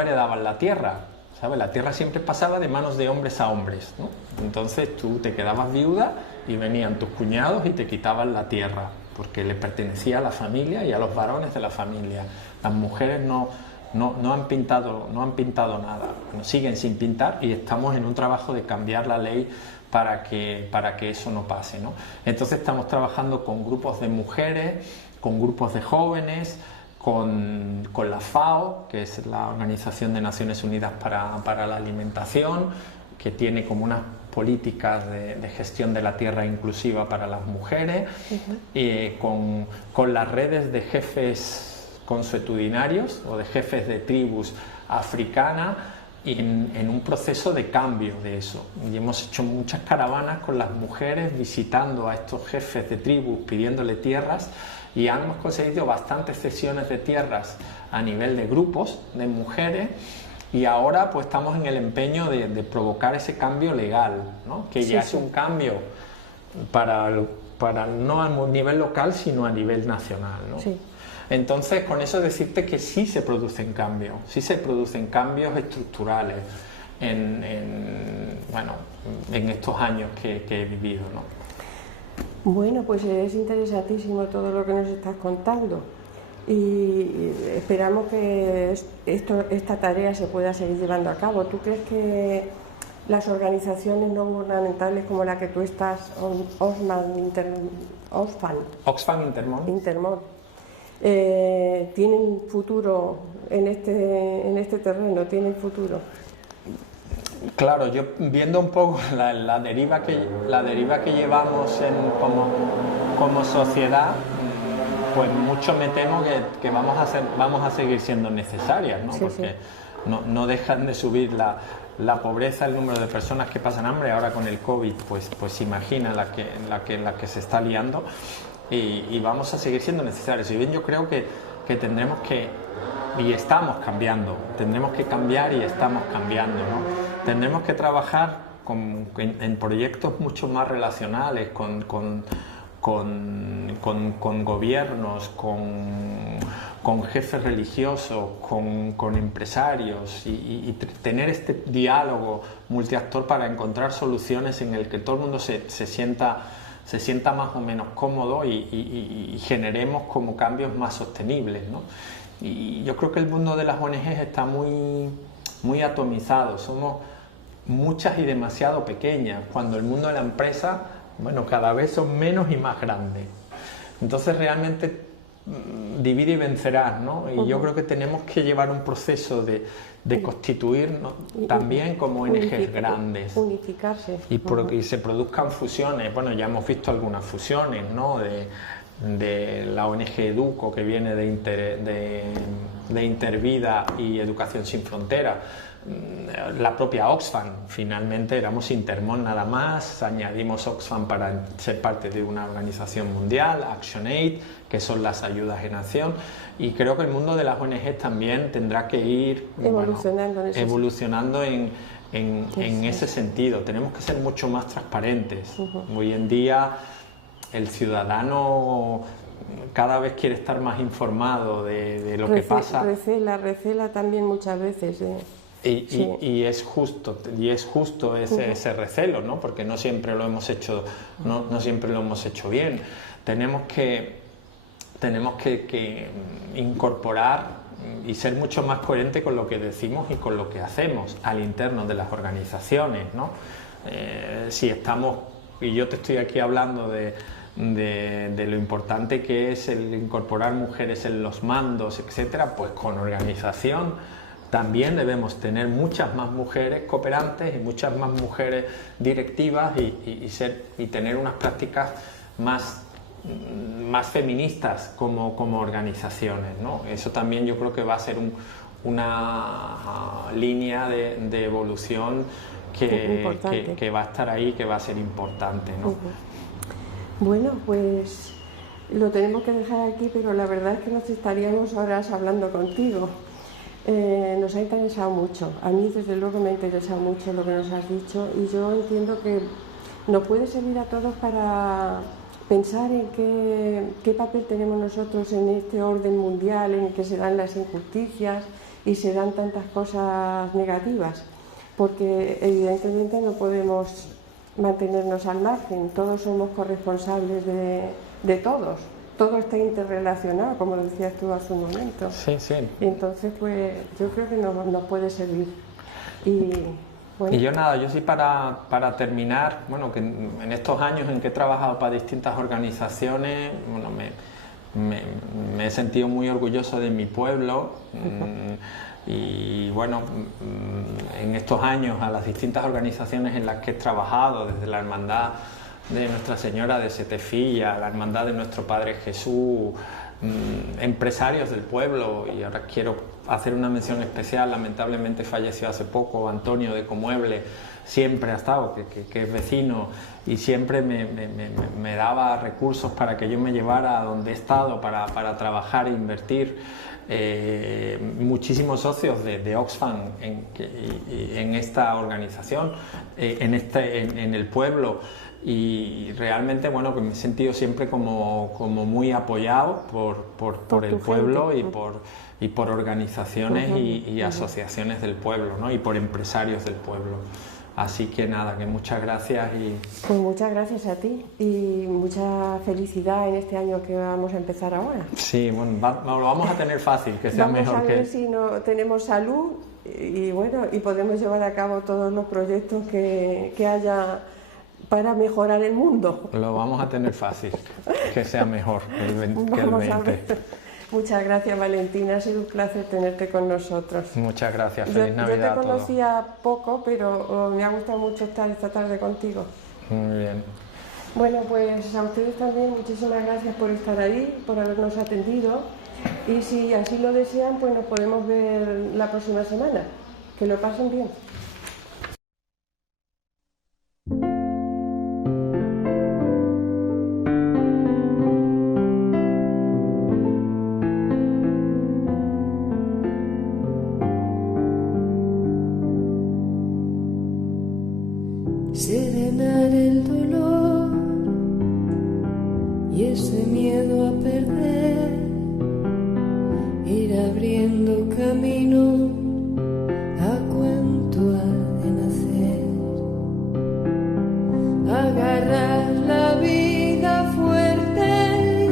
heredaban la tierra, ¿sabes? La tierra siempre pasaba de manos de hombres a hombres, ¿no? Entonces tú te quedabas viuda y venían tus cuñados y te quitaban la tierra, porque le pertenecía a la familia y a los varones de la familia. Las mujeres no han pintado nada, siguen sin pintar, y estamos en un trabajo de cambiar la ley para que eso no pase, ¿no? Entonces estamos trabajando con grupos de mujeres, con grupos de jóvenes, con la FAO, que es la Organización de Naciones Unidas para la Alimentación, que tiene como unas políticas de gestión de la tierra inclusiva para las mujeres, con las redes de jefes consuetudinarios o de jefes de tribus africanas, en un proceso de cambio de eso. Y hemos hecho muchas caravanas con las mujeres visitando a estos jefes de tribus, pidiéndole tierras, y hemos conseguido bastantes cesiones de tierras a nivel de grupos de mujeres, y ahora pues estamos en el empeño de provocar ese cambio legal, ¿no? Que ya es un cambio para no a nivel local, sino a nivel nacional, ¿no? Sí. Entonces, con eso decirte que sí se producen cambios estructurales en estos años que he vivido, ¿no? Bueno, pues es interesantísimo todo lo que nos estás contando, y esperamos que esta tarea se pueda seguir llevando a cabo. ¿Tú crees que las organizaciones no gubernamentales como la que tú estás, Oxfam Intermón, tienen futuro en este terreno? ¿Tienen futuro? Claro, yo viendo un poco la deriva que llevamos como sociedad, pues mucho me temo que vamos a seguir siendo necesarias, ¿no? Porque no dejan de subir la pobreza, el número de personas que pasan hambre. Ahora con el COVID, pues imagina la que se está liando, y vamos a seguir siendo necesarios. Y bien, yo creo que tendremos y estamos cambiando, tendremos que cambiar y estamos cambiando, ¿no? Tendremos que trabajar en proyectos mucho más relacionales con gobiernos, con jefes religiosos, con empresarios, y tener este diálogo multiactor para encontrar soluciones en el que todo el mundo se sienta más o menos cómodo, y generemos como cambios más sostenibles, ¿no? Y yo creo que el mundo de las ONGs está muy atomizado. Somos muchas y demasiado pequeñas, cuando el mundo de la empresa, bueno, cada vez son menos y más grandes. Entonces realmente divide y vencerás, ¿no? Y yo creo que tenemos que llevar un proceso de constituirnos también como ONGs grandes. Unificarse. Y se produzcan fusiones. Bueno, ya hemos visto algunas fusiones, ¿no? De la ONG Educo, que viene de Intervida y Educación Sin Fronteras. La propia Oxfam, finalmente éramos Intermón nada más, añadimos Oxfam para ser parte de una organización mundial, ActionAid, que son las ayudas en acción, y creo que el mundo de las ONGs también tendrá que ir evolucionando en ese sentido. Tenemos que ser mucho más transparentes. Hoy en día el ciudadano cada vez quiere estar más informado de lo que pasa. Recela también muchas veces. Y es justo ese recelo, ¿no? Porque no siempre lo hemos hecho, no siempre lo hemos hecho bien. Tenemos que incorporar y ser mucho más coherente con lo que decimos y con lo que hacemos al interno de las organizaciones, ¿no? Si estamos, y yo te estoy aquí hablando de lo importante que es el incorporar mujeres en los mandos, etcétera, pues con organización también debemos tener muchas más mujeres cooperantes y muchas más mujeres directivas y tener unas prácticas más feministas como organizaciones, ¿no? Eso también yo creo que va a ser una línea de evolución que va a estar ahí, que va a ser importante, ¿no? Bueno, pues lo tenemos que dejar aquí, pero la verdad es que nos estaríamos horas hablando contigo. Nos ha interesado mucho, a mí desde luego me ha interesado mucho lo que nos has dicho, y yo entiendo que nos puede servir a todos para pensar en qué papel tenemos nosotros en este orden mundial en el que se dan las injusticias y se dan tantas cosas negativas, porque evidentemente no podemos mantenernos al margen, todos somos corresponsables de todos. Todo está interrelacionado, como decías tú hace un momento. Sí, sí. Entonces, pues yo creo que nos puede servir. Bueno. Y yo sí para terminar, bueno, que en estos años en que he trabajado para distintas organizaciones, bueno, me he sentido muy orgulloso de mi pueblo. Y bueno, en estos años a las distintas organizaciones en las que he trabajado, desde la Hermandad de Nuestra Señora de Setefilla, la Hermandad de Nuestro Padre Jesús, empresarios del pueblo, y ahora quiero hacer una mención especial, lamentablemente falleció hace poco Antonio de Comueble, siempre ha estado, que es vecino, y siempre me daba recursos para que yo me llevara a donde he estado para trabajar e invertir. Muchísimos socios de Oxfam en esta organización, en el pueblo, y realmente, bueno, que me he sentido siempre como muy apoyado por el pueblo y por organizaciones y asociaciones del pueblo, ¿no? Y por empresarios del pueblo. Así que nada, que muchas gracias. Pues muchas gracias a ti y mucha felicidad en este año que vamos a empezar ahora. Sí, bueno, lo vamos a tener fácil, que sea mejor. Vamos a ver si tenemos salud y bueno, y podemos llevar a cabo todos los proyectos que haya para mejorar el mundo. Lo vamos a tener fácil, que sea mejor que el 20. Muchas gracias, Valentina, ha sido un placer tenerte con nosotros. Muchas gracias, feliz Navidad a todos. Yo te conocía poco, pero me ha gustado mucho estar esta tarde contigo. Muy bien. Bueno, pues a ustedes también muchísimas gracias por estar ahí, por habernos atendido, y si así lo desean, pues nos podemos ver la próxima semana. Que lo pasen bien. Serenar el dolor y ese miedo a perder, ir abriendo camino a cuanto ha de nacer, agarrar la vida fuerte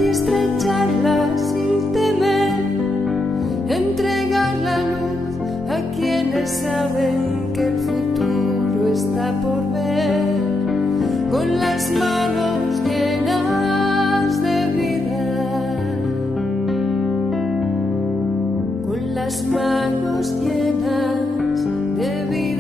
y estrecharla sin temer, entregar la luz a quienes saben que el futuro es está por ver, con las manos llenas de vida, con las manos llenas de vida.